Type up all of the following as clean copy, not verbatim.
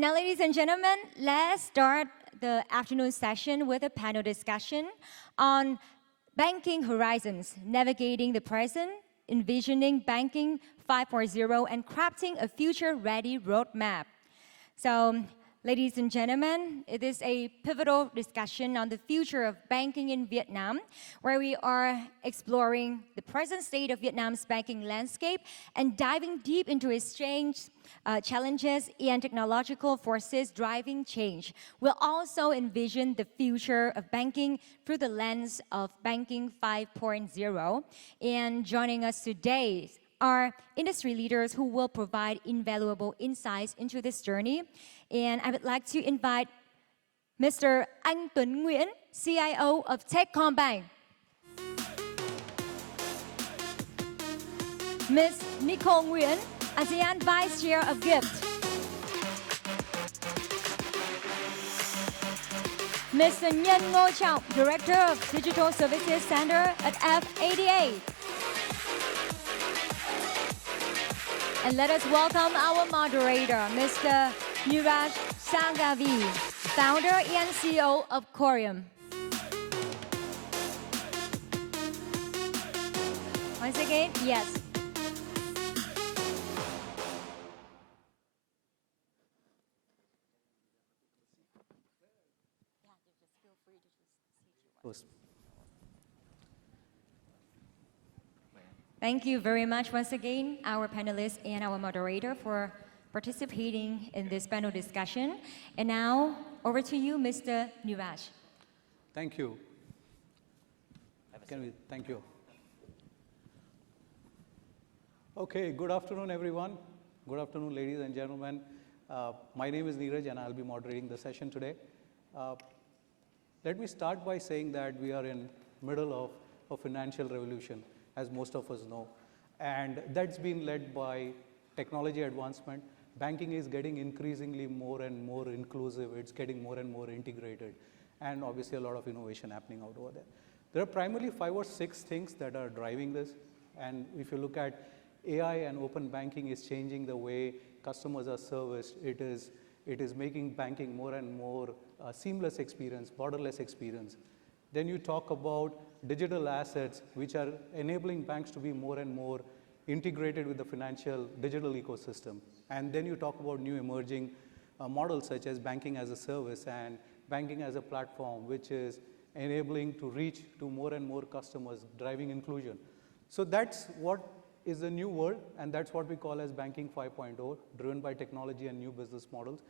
And now, ladies and gentlemen, let's start the afternoon session with a panel discussion on banking horizons, navigating the present, envisioning banking 5.0, and crafting a future-ready roadmap. So, ladies and gentlemen, it is a pivotal discussion on the future of banking in Vietnam, where we are exploring the present state of Vietnam's banking landscape and diving deep into its challenges and technological forces driving change. We'll also envision the future of banking through the lens of Banking 5.0. And joining us today are industry leaders who will provide invaluable insights into this journey. And I would like to invite Mr. Anh Tuấn Nguyễn, CIO of Techcombank. Ms. Nicole Nguyen, ASEAN Vice Chair of Gift. Mr. Nhân Ngô Trọng, Director of Digital Services Center at F88. And let us welcome our moderator, Mr. Niraj Sanghavi, founder and CEO of Coreium. Once again, yes. Thank you very much once again, our panelists and our moderator, for participating in this panel discussion. And now, over to you, Mr. Niraj. Thank you. Thank you. Okay, good afternoon, everyone. Good afternoon, ladies and gentlemen. My name is Neeraj, and I'll be moderating the session today. Let me start by saying that we are in middle of a financial revolution, as most of us know. And that's been led by technology advancement. Banking is getting increasingly more and more inclusive. It's getting more and more integrated. And obviously a lot of innovation happening out over there. There are primarily 5 or 6 things that are driving this. And if you look at AI and open banking is changing the way customers are serviced. It is making banking more and more seamless experience, borderless experience. Then you talk about digital assets, which are enabling banks to be more and more integrated with the financial digital ecosystem. And then you talk about new emerging models such as banking as a service and banking as a platform, which is enabling to reach to more and more customers, driving inclusion. So that's what is the new world, and that's what we call as Banking 5.0, driven by technology and new business models.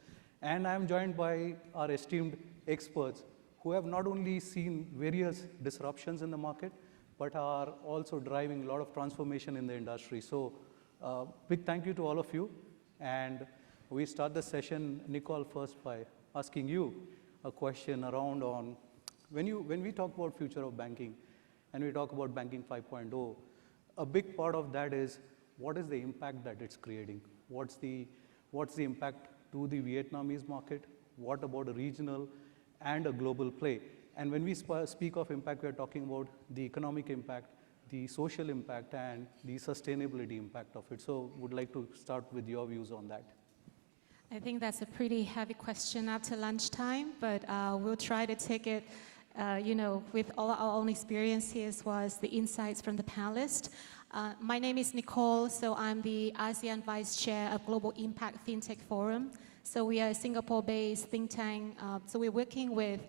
And I'm joined by our esteemed experts who have not only seen various disruptions in the market, but are also driving a lot of transformation in the industry. So big thank you to all of you. And we start the session, Nicole, first by asking you a question around on, when we talk about future of banking, and we talk about Banking 5.0, a big part of that is, what is the impact that it's creating? What's the impact to the Vietnamese market? What about a regional and a global play? And when we speak of impact, we're talking about the economic impact, the social impact, and the sustainability impact of it. So would like to start with your views on that. I think that's a pretty heavy question after lunchtime, but we'll try to take it with all our own experience here as well as the insights from the panelists. My name is Nicole, so I'm the ASEAN Vice Chair of Global Impact FinTech Forum. So we are a Singapore-based think tank. So we're working with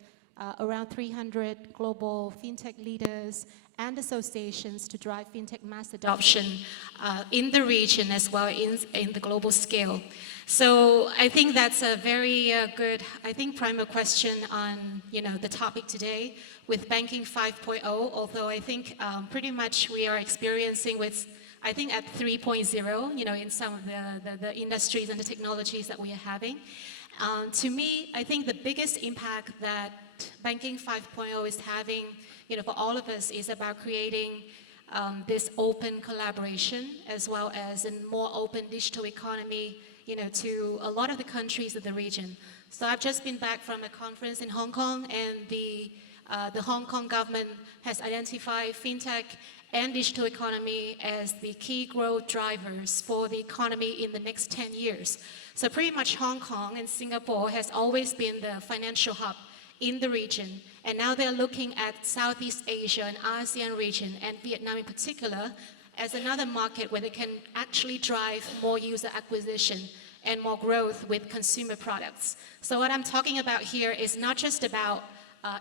around 300 global fintech leaders and associations to drive fintech mass adoption in the region as well as in the global scale. So I think that's a very good, primer question on the topic today with Banking 5.0, although I think pretty much we are experiencing with, at 3.0, in some of the industries and the technologies that we are having. To me, I think the biggest impact that Banking 5.0 is having, for all of us is about creating this open collaboration as well as a more open digital economy, to a lot of the countries of the region. So I've just been back from a conference in Hong Kong, and the Hong Kong government has identified fintech and digital economy as the key growth drivers for the economy in the next 10 years. So pretty much Hong Kong and Singapore has always been the financial hub in the region, and now they're looking at Southeast Asia and ASEAN region, and Vietnam in particular, as another market where they can actually drive more user acquisition and more growth with consumer products. So what I'm talking about here is not just about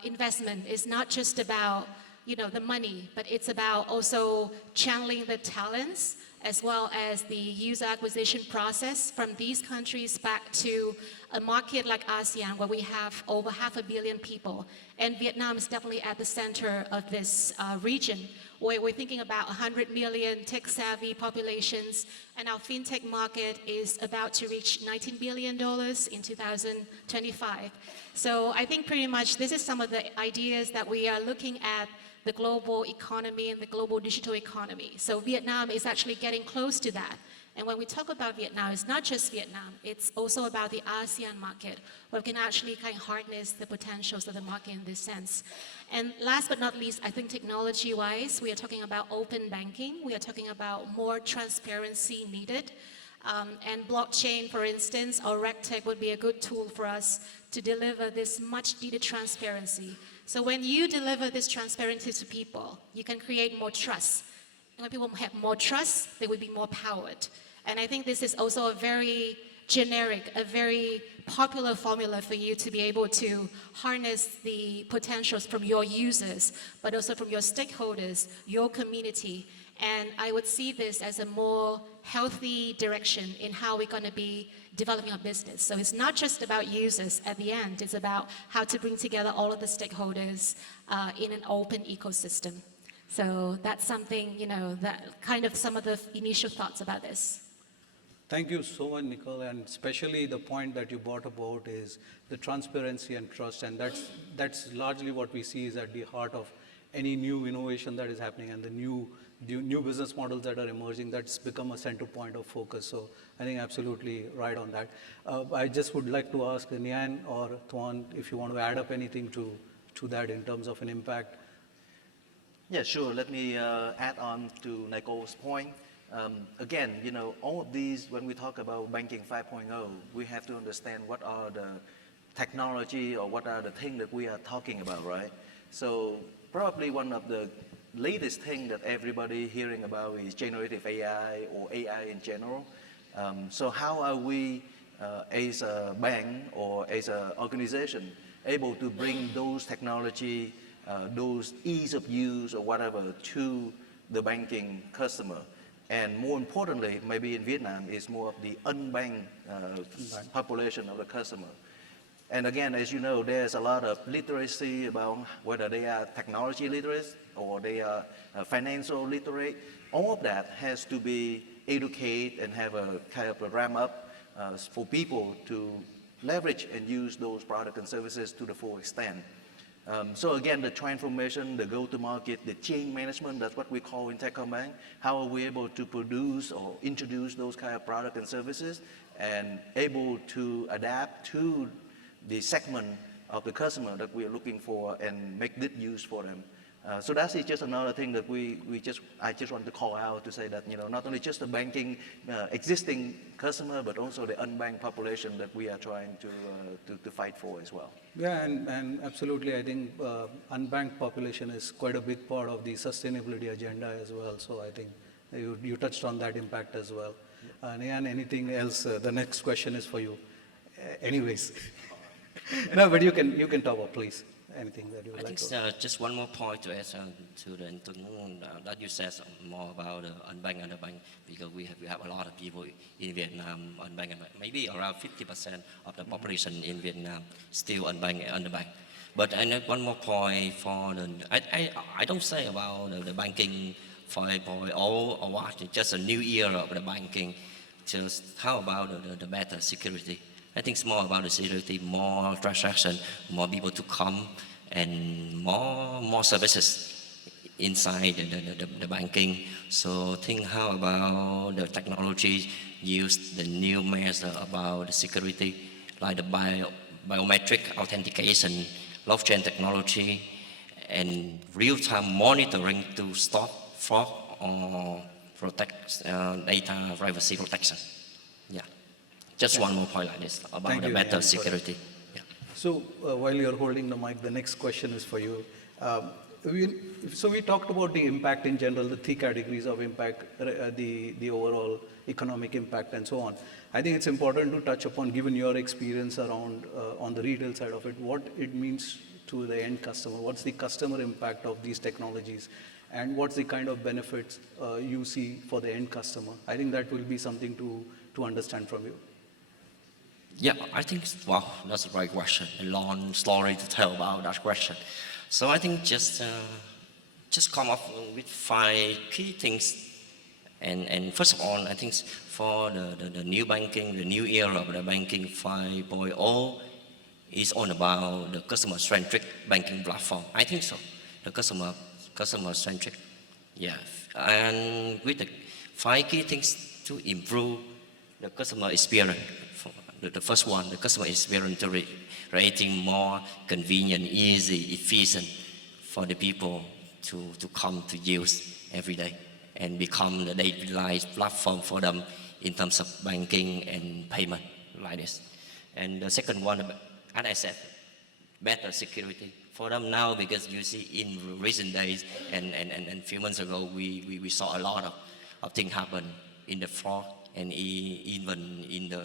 investment, it's not just about the money, but it's about also channeling the talents as well as the user acquisition process from these countries back to a market like ASEAN, where we have over 500 million people. And Vietnam is definitely at the center of this region, where we're thinking about 100 million tech-savvy populations, and our fintech market is about to reach $19 billion in 2025. So I think pretty much this is some of the ideas that we are looking at the global economy and the global digital economy. So Vietnam is actually getting close to that. And when we talk about Vietnam, it's not just Vietnam, it's also about the ASEAN market, where we can actually kind of harness the potentials of the market in this sense. And last but not least, I think technology-wise, we are talking about open banking, we are talking about more transparency needed. And blockchain, for instance, or RegTech would be a good tool for us to deliver this much needed transparency. So when you deliver this transparency to people, you can create more trust. And when people have more trust, they will be more powered. And I think this is also a very generic, a very popular formula for you to be able to harness the potentials from your users, but also from your stakeholders, your community. And I would see this as a more healthy direction in how we're going to be developing our business. So it's not just about users at the end, it's about how to bring together all of the stakeholders in an open ecosystem. So that's something, that kind of some of the initial thoughts about this. Thank you so much, Nicole, and especially the point that you brought about is the transparency and trust, and that's largely what we see is at the heart of any new innovation that is happening and the new business models that are emerging. That's become a center point of focus. So I think absolutely right on that. I just would like to ask Nian or Tuan if you want to add up anything to that in terms of an impact. Yeah, sure. Let me add on to Nicole's point. Again, all of these, when we talk about banking 5.0, we have to understand what are the technology or what are the things that we are talking about, right? So probably one of the latest thing that everybody hearing about is generative AI or AI in general. So how are we as a bank or as an organization able to bring those technology, those ease of use or whatever to the banking customer? And more importantly, maybe in Vietnam, is more of the unbanked population of the customer. And again, as you know, there's a lot of literacy about whether they are technology literate or they are financial literate. All of that has to be educated and have a kind of a ramp up for people to leverage and use those products and services to the full extent. So again, the transformation, the go-to-market, the change management, that's what we call in Techcombank. How are we able to produce or introduce those kind of products and services and able to adapt to the segment of the customer that we are looking for and make good use for them. So that's just another thing that I just want to call out to say that, not only just the banking existing customer, but also the unbanked population that we are trying to fight for as well. Yeah, and absolutely, I think unbanked population is quite a big part of the sustainability agenda as well. So I think you touched on that impact as well. Nian, anything else? The next question is for you. Anyways, no, but you can talk about, please. Anything that you would like to? I think just one more point to add to the that you said more about unbanked and underbanked, because we have a lot of people in Vietnam unbanked and maybe around 50% of the population in Vietnam still unbanked and underbanked. But I have one more point for I don't say about the banking 5.0 or what, just a new era of the banking. Just how about the better security? I think it's more about the security, more transaction, more people to come, and more services inside the banking. So think how about the technology, use the new measure about the security, like the biometric authentication, blockchain technology, and real-time monitoring to stop fraud or protect data privacy protection. Yeah. Just one more point like this about Thank the you, better Neeraj, for that. security. Yeah. So while you're holding the mic, the next question is for you. We talked about the impact in general, the three categories of impact, the overall economic impact and so on. I think it's important to touch upon, given your experience around on the retail side of it, what it means to the end customer. What's the customer impact of these technologies, and what's the kind of benefits you see for the end customer? I think that will be something to understand from you. Yeah, I think, wow, that's a great question. A long story to tell about that question. So I think just come up with 5 key things. And first of all, I think for the new banking, the new era of the banking 5.0 is all about the customer-centric banking platform. I think so. The customer-centric, yeah. And with the 5 key things to improve the customer experience. The first one, the customer experience to creating more convenient, easy, efficient for the people to come to use every day and become the daily life platform for them in terms of banking and payment like this. And the second one, as I said, better security for them now, because you see in recent days and few months ago, we saw a lot of things happen in the fraud and even in the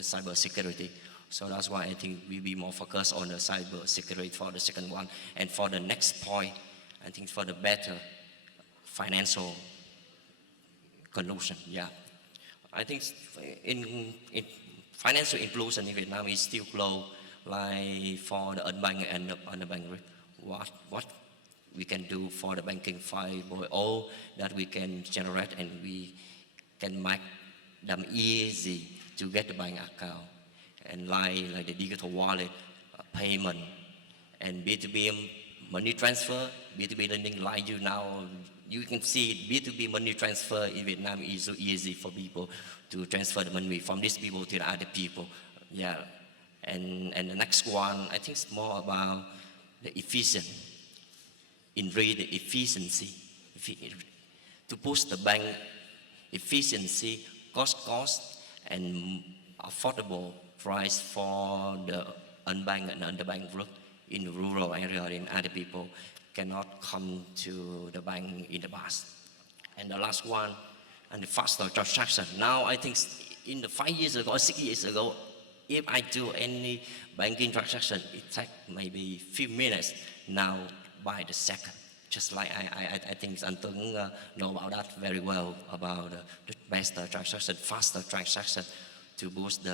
cyber security. So that's why I think we'll be more focused on the cyber security for the second one. And for the next point, I think for the better financial inclusion, yeah. I think in financial inclusion in Vietnam is still low, like for the unbanked and the underbanked. What we can do for the banking 5.0 that we can generate, and we can make them easy to get the bank account, and like the digital wallet, payment, and B2B money transfer, B2B lending. Like you now, you can see B2B money transfer in Vietnam is so easy for people to transfer the money from these people to the other people. Yeah, and the next one, I think it's more about the efficiency, the efficiency, to push the bank efficiency, cost, and affordable price for the unbanked and underbanked group in the rural area, and other people cannot come to the bank in the past. And the last one, and the faster transaction. Now I think in the 5 years ago or 6 years ago, if I do any banking transaction, it takes maybe few minutes. Now by the second. Just like I think Antung know about that very well, about the best transaction, faster transaction, to boost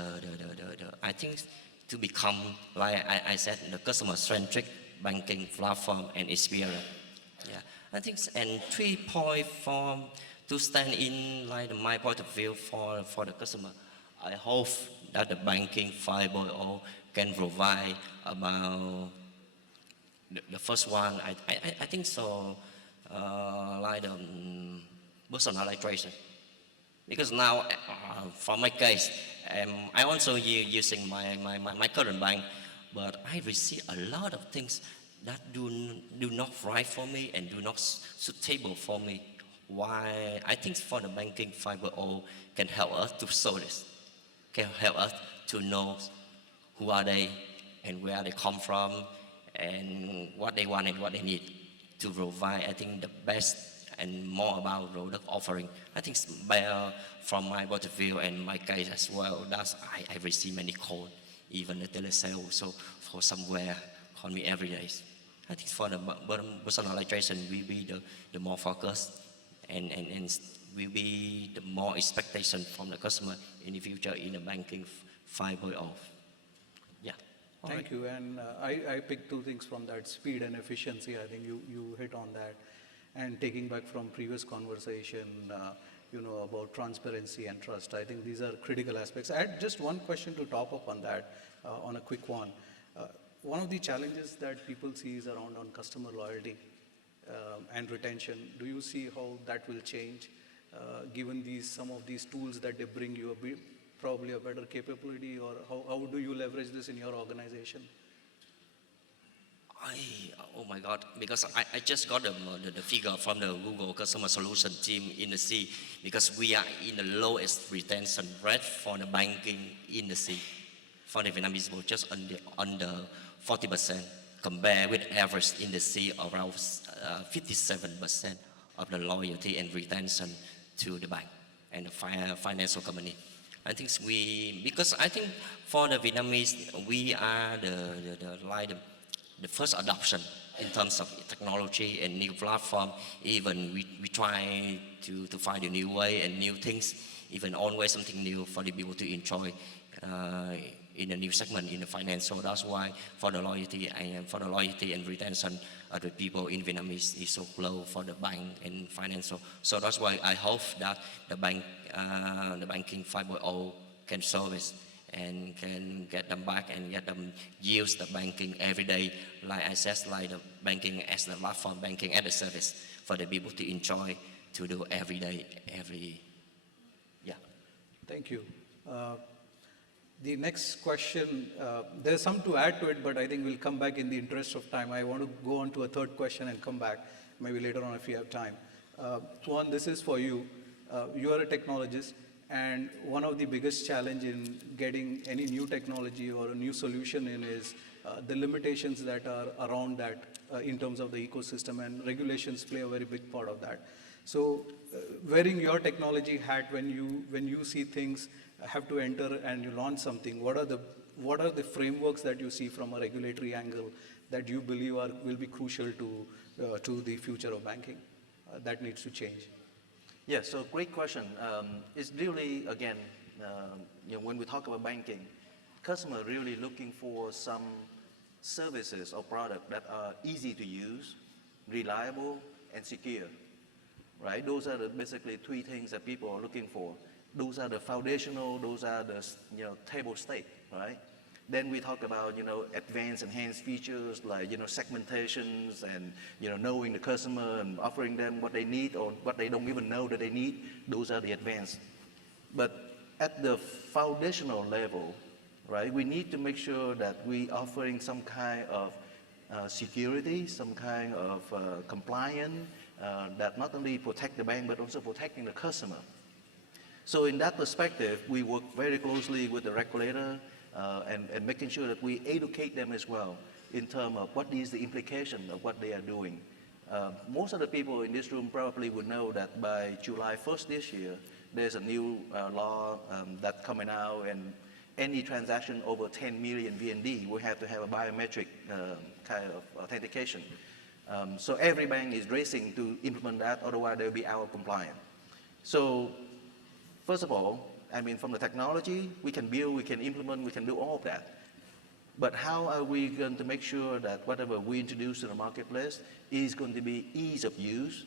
I think to become, like I said, the customer-centric banking platform and experience. Yeah, I think, and 3 points to stand in, like my point of view for the customer. I hope that the banking 5.0 can provide about the first one. I think so, like the personalization. Because now, for my case, I also using my current bank, but I receive a lot of things that do not right for me and do not suitable for me. Why? I think for the banking 5.0 can help us to solve this, can help us to know who are they and where they come from and what they want and what they need to provide, I think, the best and more about product offering. I think it's better from my point of view and my case as well. That's I receive many calls, even the telesales, so for somewhere call me every day. I think for the personalization will be the more focus and will be the more expectation from the customer in the future in the banking 5.0. Yeah. Thank you. And I picked 2 things from that: speed and efficiency. I think you hit on that. And taking back from previous conversation, about transparency and trust, I think these are critical aspects. I had just one question to top up on that, on a quick one. One of the challenges that people see is around on customer loyalty and retention. Do you see how that will change, given some of these tools that they bring you probably a better capability, or how do you leverage this in your organization? Oh my God, because I just got the figure from the Google Customer Solution team in the sea, because we are in the lowest retention rate for the banking in the sea. For the Vietnamese people, just under 40%, compared with average in the sea around 57% of the loyalty and retention to the bank and the financial company. I think because I think for the Vietnamese, we are the first adoption in terms of technology and new platform. Even we try to find a new way and new things, even always something new for the people to enjoy in a new segment in the finance. So that's why for the loyalty and retention of the people in Vietnamese is so low for the bank and financial. So that's why I hope that the banking 5.0 can service and can get them back and get them use the banking every day, like I said, like the banking as the platform, banking as a service for the people to enjoy to do every day, yeah. Thank you. The next question, there's some to add to it, but I think we'll come back in the interest of time. I want to go on to a third question and come back, maybe later on if you have time. One, this is for you. You are a technologist, and one of the biggest challenge in getting any new technology or a new solution in is the limitations that are around that in terms of the ecosystem, and regulations play a very big part of that. So wearing your technology hat, when you see things have to enter and you launch something, what are the frameworks that you see from a regulatory angle that you believe will be crucial to the future of banking that needs to change? Yeah, so great question. It's really, again, when we talk about banking, customer really looking for some services or product that are easy to use, reliable, and secure, right? Those are basically three things that people are looking for. Those are the foundational, those are the table stake, right? Then we talk about advanced, enhanced features like segmentations and knowing the customer and offering them what they need or what they don't even know that they need. Those are the advanced. But at the foundational level, right, we need to make sure that we offering some kind of security, some kind of compliance that not only protect the bank but also protecting the customer. So in that perspective, we work very closely with the regulator and making sure that we educate them as well in terms of what is the implication of what they are doing. Most of the people in this room probably would know that by July 1st this year, there's a new law that's coming out, and any transaction over 10 million VND will have to have a biometric kind of authentication. So every bank is racing to implement that, otherwise they'll be out of compliance. So first of all, I mean, from the technology, we can build, we can implement, we can do all of that. But how are we going to make sure that whatever we introduce to the marketplace is going to be ease of use?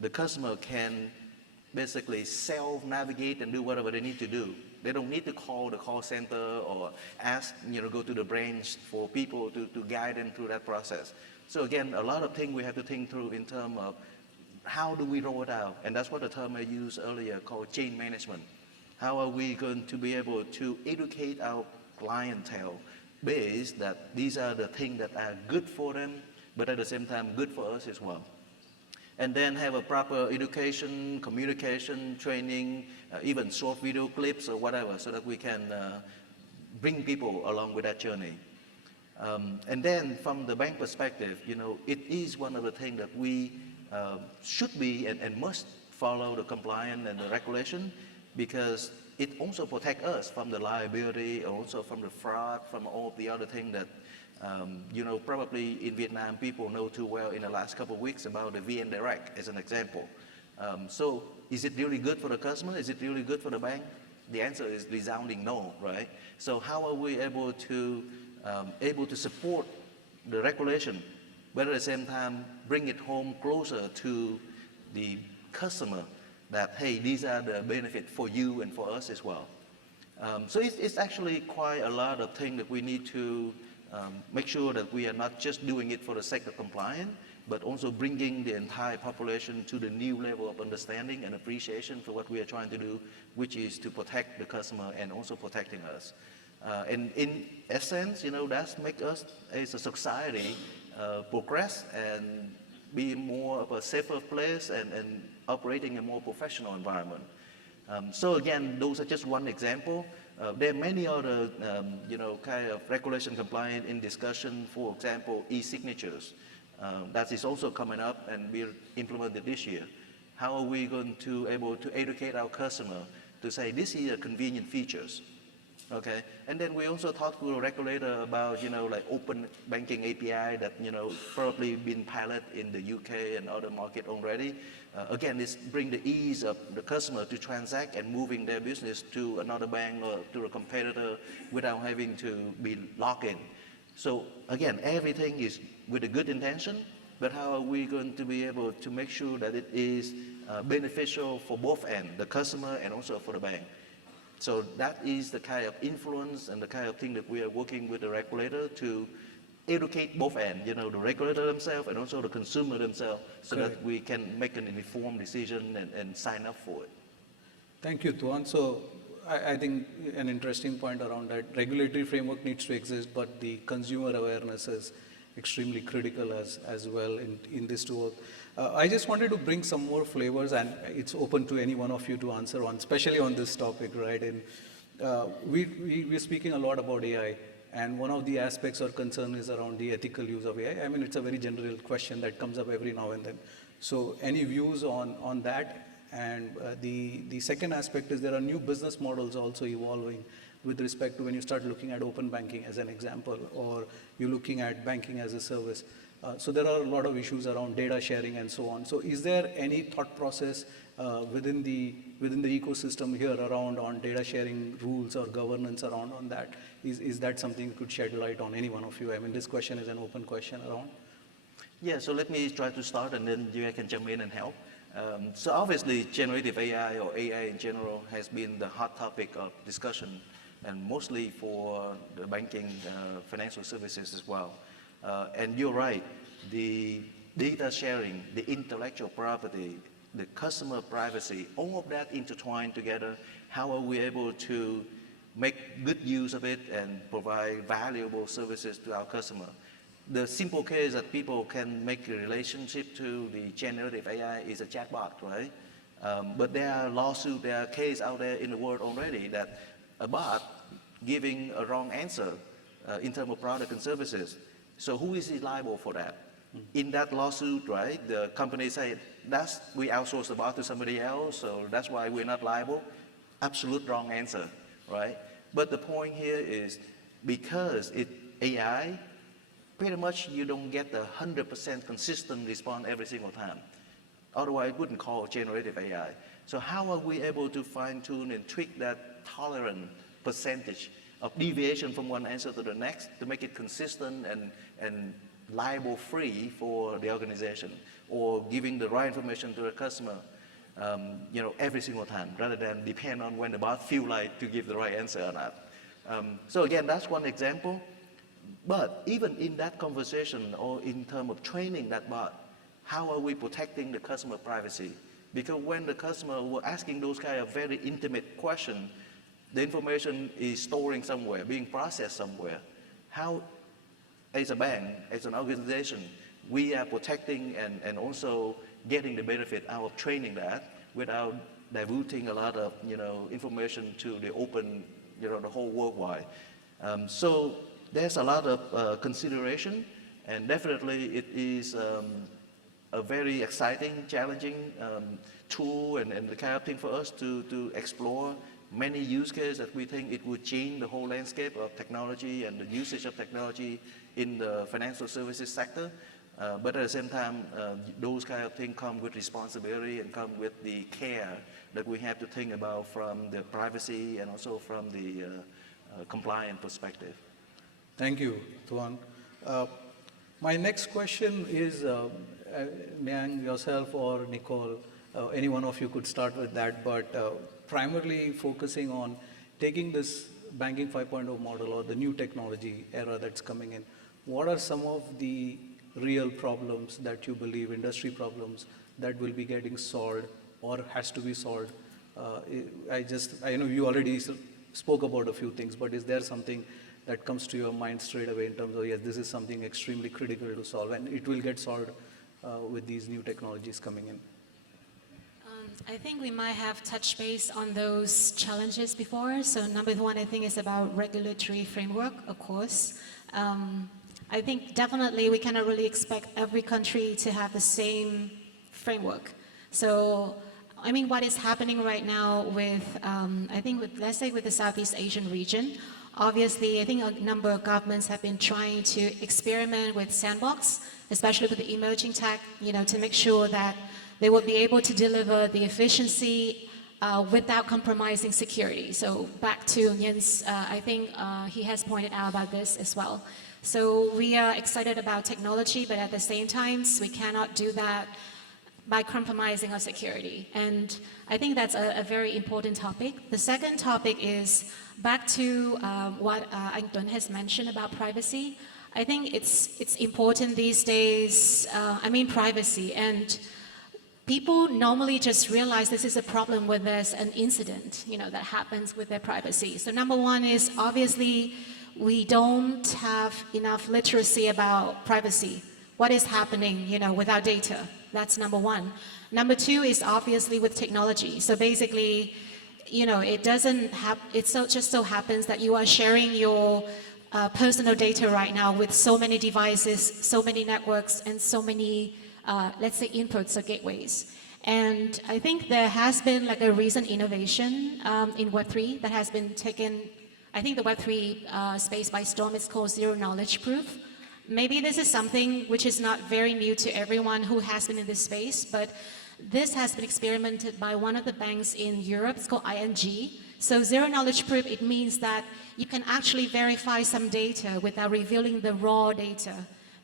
The customer can basically self-navigate and do whatever they need to do. They don't need to call the call center or ask, go to the branch for people to guide them through that process. So again, a lot of things we have to think through in terms of how do we roll it out? And that's what the term I used earlier called chain management. How are we going to be able to educate our clientele base that these are the things that are good for them, but at the same time good for us as well? And then have a proper education, communication, training, even short video clips or whatever, so that we can bring people along with that journey. And then from the bank perspective, it is one of the things that we should be and must follow the compliance and the regulation, because it also protects us from the liability, also from the fraud, from all the other things that, probably in Vietnam people know too well in the last couple of weeks about the VN Direct as an example. So is it really good for the customer? Is it really good for the bank? The answer is resounding no, right? So how are we able to support the regulation, but at the same time bring it home closer to the customer, that, hey, these are the benefits for you and for us as well. So it's actually quite a lot of things that we need to make sure that we are not just doing it for the sake of compliance, but also bringing the entire population to the new level of understanding and appreciation for what we are trying to do, which is to protect the customer and also protecting us. And in essence, that makes us as a society progress and be more of a safer place and operating in a more professional environment. So again, those are just one example. There are many other, kind of regulation compliant in discussion. For example, e-signatures. That is also coming up and we'll implement it this year. How are we going to able to educate our customer to say this is a convenient features? Okay, and then we also talked to the regulator about, like open banking API that, probably been pilot in the UK and other market already. Again, this bring the ease of the customer to transact and moving their business to another bank or to a competitor without having to be logged in. So again, everything is with a good intention, but how are we going to be able to make sure that it is beneficial for both ends, the customer and also for the bank? So that is the kind of influence and the kind of thing that we are working with the regulator to educate both ends, the regulator themselves and also the consumer themselves, so that we can make an informed decision and sign up for it. Thank you, Tuan. So I think an interesting point around that, regulatory framework needs to exist, but the consumer awareness is extremely critical as well in this to work. I just wanted to bring some more flavors, and it's open to any one of you to answer on, especially on this topic, right? And we're speaking a lot about AI, and one of the aspects or concern is around the ethical use of AI. I mean, it's a very general question that comes up every now and then. So any views on that? And the second aspect is there are new business models also evolving with respect to when you start looking at open banking as an example, or you're looking at banking as a service. So there are a lot of issues around data sharing and so on. So is there any thought process within the ecosystem here around on data sharing rules or governance around on that? Is that something you could shed light on, any one of you? I mean, this question is an open question around. Yeah, so let me try to start and then you can jump in and help. So obviously, generative AI or AI in general has been the hot topic of discussion, and mostly for the banking, financial services as well. And you're right, the data sharing, the intellectual property, the customer privacy, all of that intertwined together. How are we able to make good use of it and provide valuable services to our customer? The simple case that people can make a relationship to the generative AI is a chatbot, right? But there are lawsuits, there are cases out there in the world already that a bot giving a wrong answer in terms of product and services. So who is liable for that? In that lawsuit, right, the company say, we outsource the bot to somebody else, so that's why we're not liable. Absolute wrong answer, right? But the point here is because it's AI, pretty much you don't get the 100% consistent response every single time. Otherwise, it wouldn't call generative AI. So how are we able to fine tune and tweak that tolerant percentage of deviation from one answer to the next to make it consistent and liable free for the organization, or giving the right information to the customer every single time, rather than depend on when the bot feel like to give the right answer or not. So again, that's one example. But even in that conversation or in terms of training that bot, how are we protecting the customer privacy? Because when the customer were asking those kind of very intimate questions, the information is storing somewhere, being processed somewhere. How, as a bank, as an organization, we are protecting and also getting the benefit out of training that without diluting a lot of information to the open, the whole worldwide. So there's a lot of consideration, and definitely it is a very exciting, challenging tool and the kind of thing for us to explore many use cases that we think it would change the whole landscape of technology and the usage of technology in the financial services sector. But at the same time, those kind of things come with responsibility and come with the care that we have to think about from the privacy and also from the compliance perspective. Thank you, Tuan. My next question is, Myang, yourself or Nicole, any one of you could start with that, but primarily focusing on taking this banking 5.0 model or the new technology era that's coming in, what are some of the real problems that you believe, industry problems, that will be getting solved or has to be solved? I know you already spoke about a few things, but is there something that comes to your mind straight away in terms of, yes, this is something extremely critical to solve, and it will get solved with these new technologies coming in? I think we might have touched base on those challenges before. So number one, I think, is about regulatory framework, of course. I think definitely we cannot really expect every country to have the same framework. So, I mean, what is happening right now with, I think, let's say with the Southeast Asian region, obviously, I think a number of governments have been trying to experiment with sandbox, especially with the emerging tech, to make sure that they will be able to deliver the efficiency without compromising security. So back to Jens, I think he has pointed out about this as well. So we are excited about technology, but at the same time, we cannot do that by compromising our security. And I think that's a very important topic. The second topic is back to what Anton has mentioned about privacy. I think it's important these days, privacy, and people normally just realize this is a problem when there's an incident, that happens with their privacy. So number one is obviously we don't have enough literacy about privacy. What is happening, with our data? That's number one. Number two is obviously with technology. So basically, it just so happens that you are sharing your personal data right now with so many devices, so many networks, and so many, let's say, inputs or gateways. And I think there has been like a recent innovation in Web3 that has been taken, I think the Web3 space by storm. It's called zero knowledge proof. Maybe this is something which is not very new to everyone who has been in this space, but this has been experimented by one of the banks in Europe. It's called ING. So zero knowledge proof, it means that you can actually verify some data without revealing the raw data.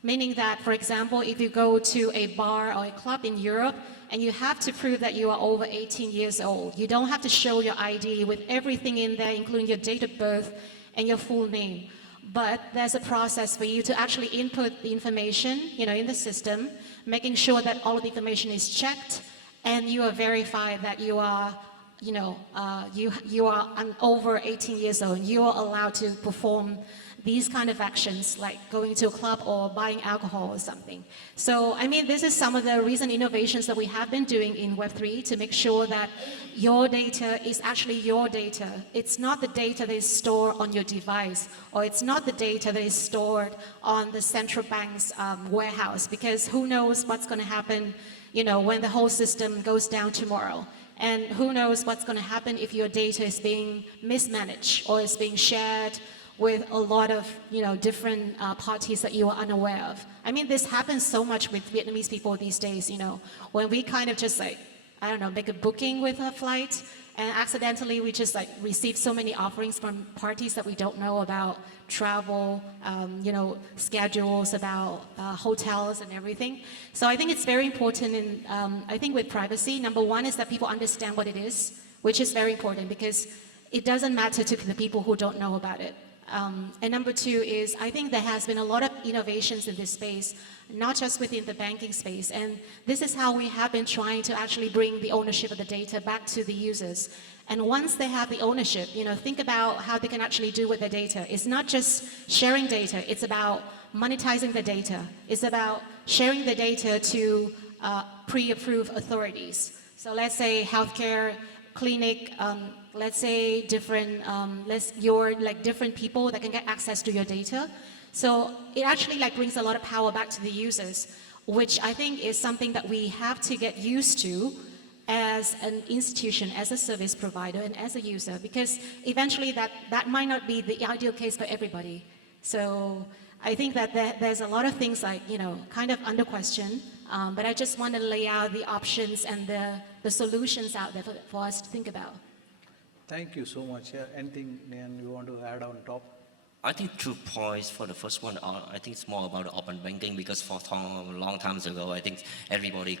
Meaning that, for example, if you go to a bar or a club in Europe and you have to prove that you are over 18 years old, you don't have to show your ID with everything in there, including your date of birth and your full name. But there's a process for you to actually input the information, in the system, making sure that all of the information is checked and you are verified that you are, you are over 18 years old. You are allowed to perform these kind of actions like going to a club or buying alcohol or something. So, this is some of the recent innovations that we have been doing in Web3 to make sure that your data is actually your data. It's not the data that is stored on your device, or it's not the data that is stored on the central bank's warehouse, because who knows what's going to happen, when the whole system goes down tomorrow. And who knows what's going to happen if your data is being mismanaged or is being shared with a lot of, different parties that you are unaware of. This happens so much with Vietnamese people these days, when we kind of just make a booking with a flight, and accidentally we just receive so many offerings from parties that we don't know about travel, schedules, about hotels and everything. So I think it's very important I think with privacy, number one is that people understand what it is, which is very important because it doesn't matter to the people who don't know about it. And number two is, I think there has been a lot of innovations in this space, not just within the banking space. And this is how we have been trying to actually bring the ownership of the data back to the users. And once they have the ownership, think about how they can actually do with the data. It's not just sharing data, it's about monetizing the data. It's about sharing the data to pre-approved authorities. So let's say healthcare, clinic, let's say different, different people that can get access to your data. So it actually brings a lot of power back to the users, which I think is something that we have to get used to as an institution, as a service provider, and as a user, because eventually that might not be the ideal case for everybody. So I think that there's a lot of things kind of under question, but I just want to lay out the options and the solutions out there for us to think about. Thank you so much. Anything, Nian, you want to add on top? I think 2 points for the first one are, I think it's more about the open banking because for a long time ago, I think everybody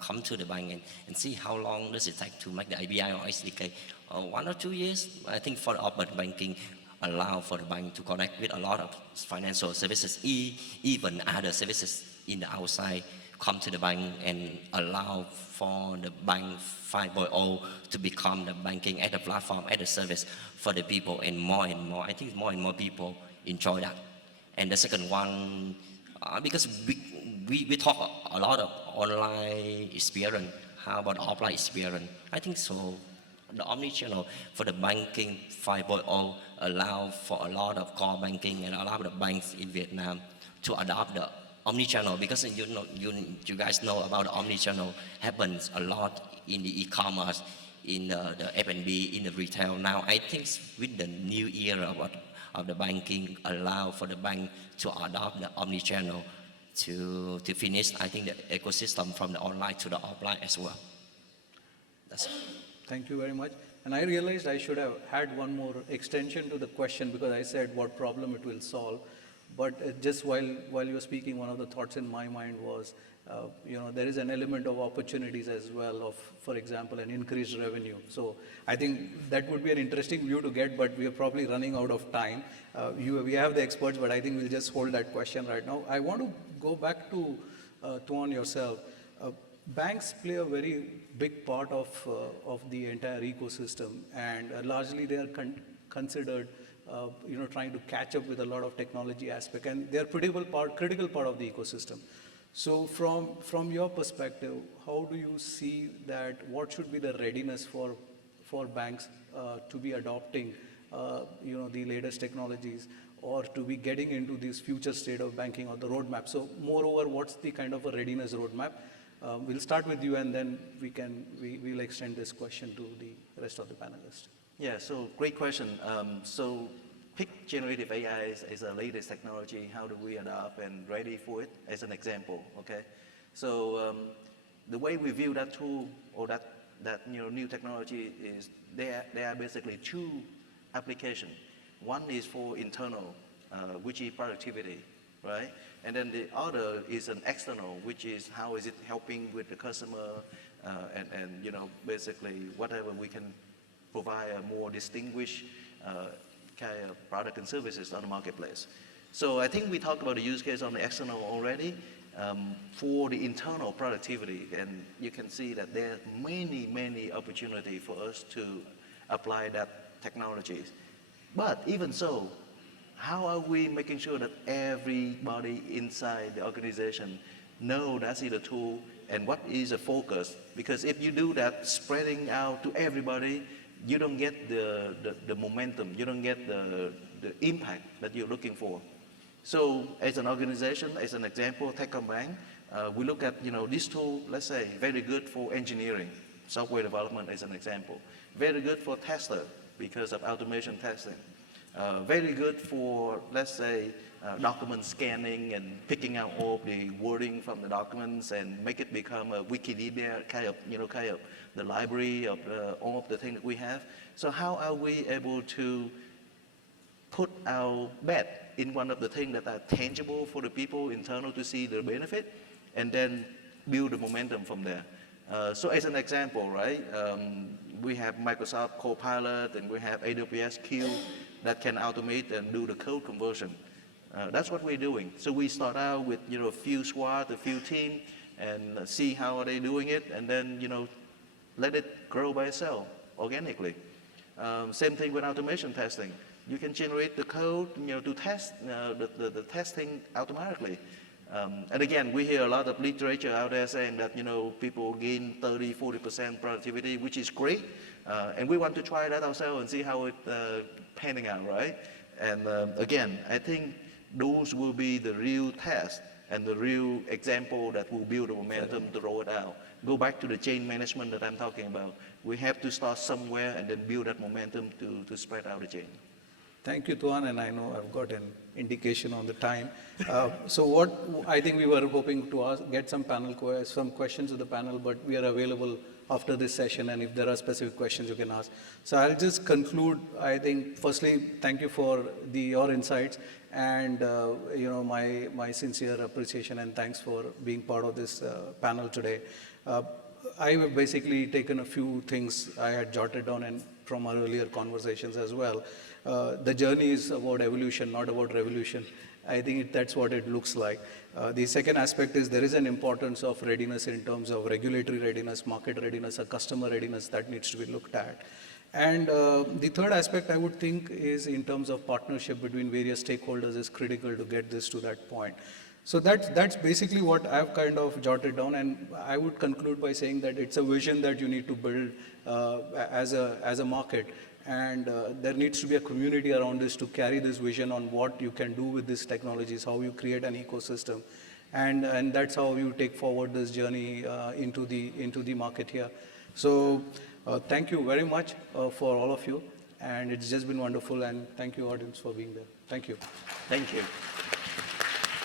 come to the bank and see how long does it take to make the API or SDK. 1 or 2 years, I think for the open banking, allow for the bank to connect with a lot of financial services, even other services in the outside come to the bank and allow for the bank 5.0 to become the banking as a platform, as a service for the people and more, I think more and more people enjoy that. And the second one, because we talk a lot of online experience, how about offline experience? I think so. The omnichannel for the banking 5.0 allow for a lot of core banking and a lot of the banks in Vietnam to adopt the omnichannel because you guys know about the omnichannel happens a lot in the e-commerce, in the F&B, in the retail. Now I think with the new era of the banking allow for the bank to adopt the omnichannel to finish, I think, the ecosystem from the online to the offline as well. That's it. Thank you very much. And I realized I should have had one more extension to the question because I said what problem it will solve. But just while you were speaking, one of the thoughts in my mind was, there is an element of opportunities as well of, for example, an increased revenue. So I think that would be an interesting view to get, but we are probably running out of time. We have the experts, but I think we'll just hold that question right now. I want to go back to Tuan yourself. Banks play a very big part of the entire ecosystem, and largely they are considered, trying to catch up with a lot of technology aspect, and they are critical part of the ecosystem. So from your perspective, how do you see that? What should be the readiness for banks to be adopting, the latest technologies, or to be getting into this future state of banking or the roadmap? So moreover, what's the kind of a readiness roadmap? We'll start with you, and then we'll extend this question to the rest of the panelists. Yeah, so great question. So pick generative AI as the latest technology. How do we adopt and ready for it as an example, okay? So the way we view that tool or that new technology is there are basically two applications. One is for internal, which is productivity, right? And then the other is an external, which is how is it helping with the customer and basically whatever we can provide a more distinguished kind of product and services on the marketplace. So I think we talked about the use case on the external already. For the internal productivity, and you can see that there are many opportunities for us to apply that technology. But even so, how are we making sure that everybody inside the organization know that's the tool and what is the focus? Because if you do that, spreading out to everybody, you don't get the momentum, you don't get the impact that you're looking for. So as an organization, as an example, Techcombank, we look at this tool, let's say, very good for engineering, software development as an example, very good for tester because of automation testing. Very good for, let's say, document scanning and picking out all the wording from the documents and make it become a Wikipedia kind of the library of all of the things that we have. So how are we able to put our bet in one of the things that are tangible for the people internal to see the benefit, and then build the momentum from there? So as an example, right, we have Microsoft Copilot and we have AWS Q that can automate and do the code conversion. That's what we're doing. So we start out with a few squad, a few team, and see how are they doing it, and then let it grow by itself organically. Same thing with automation testing. You can generate the code to test the testing automatically. And again, we hear a lot of literature out there saying that people gain 30-40% productivity, which is great, and we want to try that ourselves and see how it panning out, right? And again, I think those will be the real test and the real example that will build the momentum to roll it out. Go back to the chain management that I'm talking about. We have to start somewhere and then build that momentum to spread out the chain. Thank you, Tuan, and I know I've got an indication on the time. So what I think we were hoping to get some questions to the panel, but we are available after this session, and if there are specific questions you can ask. So I'll just conclude. I think firstly, thank you for your insights, and my sincere appreciation and thanks for being part of this panel today. I have basically taken a few things I had jotted down and from our earlier conversations as well. The journey is about evolution, not about revolution. I think that's what it looks like. The second aspect is there is an importance of readiness in terms of regulatory readiness, market readiness, a customer readiness that needs to be looked at. And the third aspect I would think is in terms of partnership between various stakeholders is critical to get this to that point. So that's basically what I've kind of jotted down, and I would conclude by saying that it's a vision that you need to build as a market, and there needs to be a community around this to carry this vision on what you can do with these technologies, how you create an ecosystem, and that's how you take forward this journey into the market here. So thank you very much for all of you, and it's just been wonderful, and thank you audience for being there. Thank you. Thank you.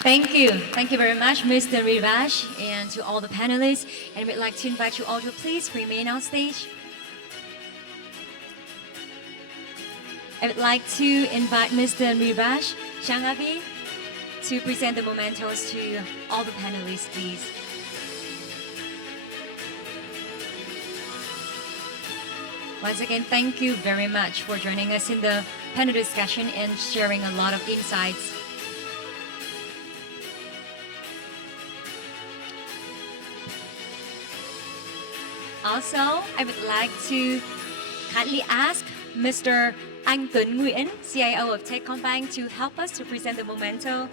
Thank you. Thank you very much, Mr. Rirash, and to all the panelists. And we'd like to invite you all to please remain on stage. I would like to invite Mr. Rirash Shangavi to present the mementos to all the panelists, please. Once again, thank you very much for joining us in the panel discussion and sharing a lot of insights. Also, I would like to kindly ask Mr. Anh Tuấn Nguyen, CIO of Techcombank, to help us to present the memento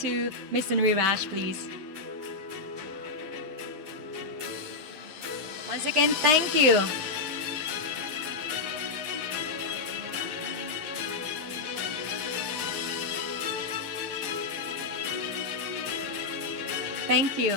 to Mr. Niraj, please. Once again, thank you. Thank you.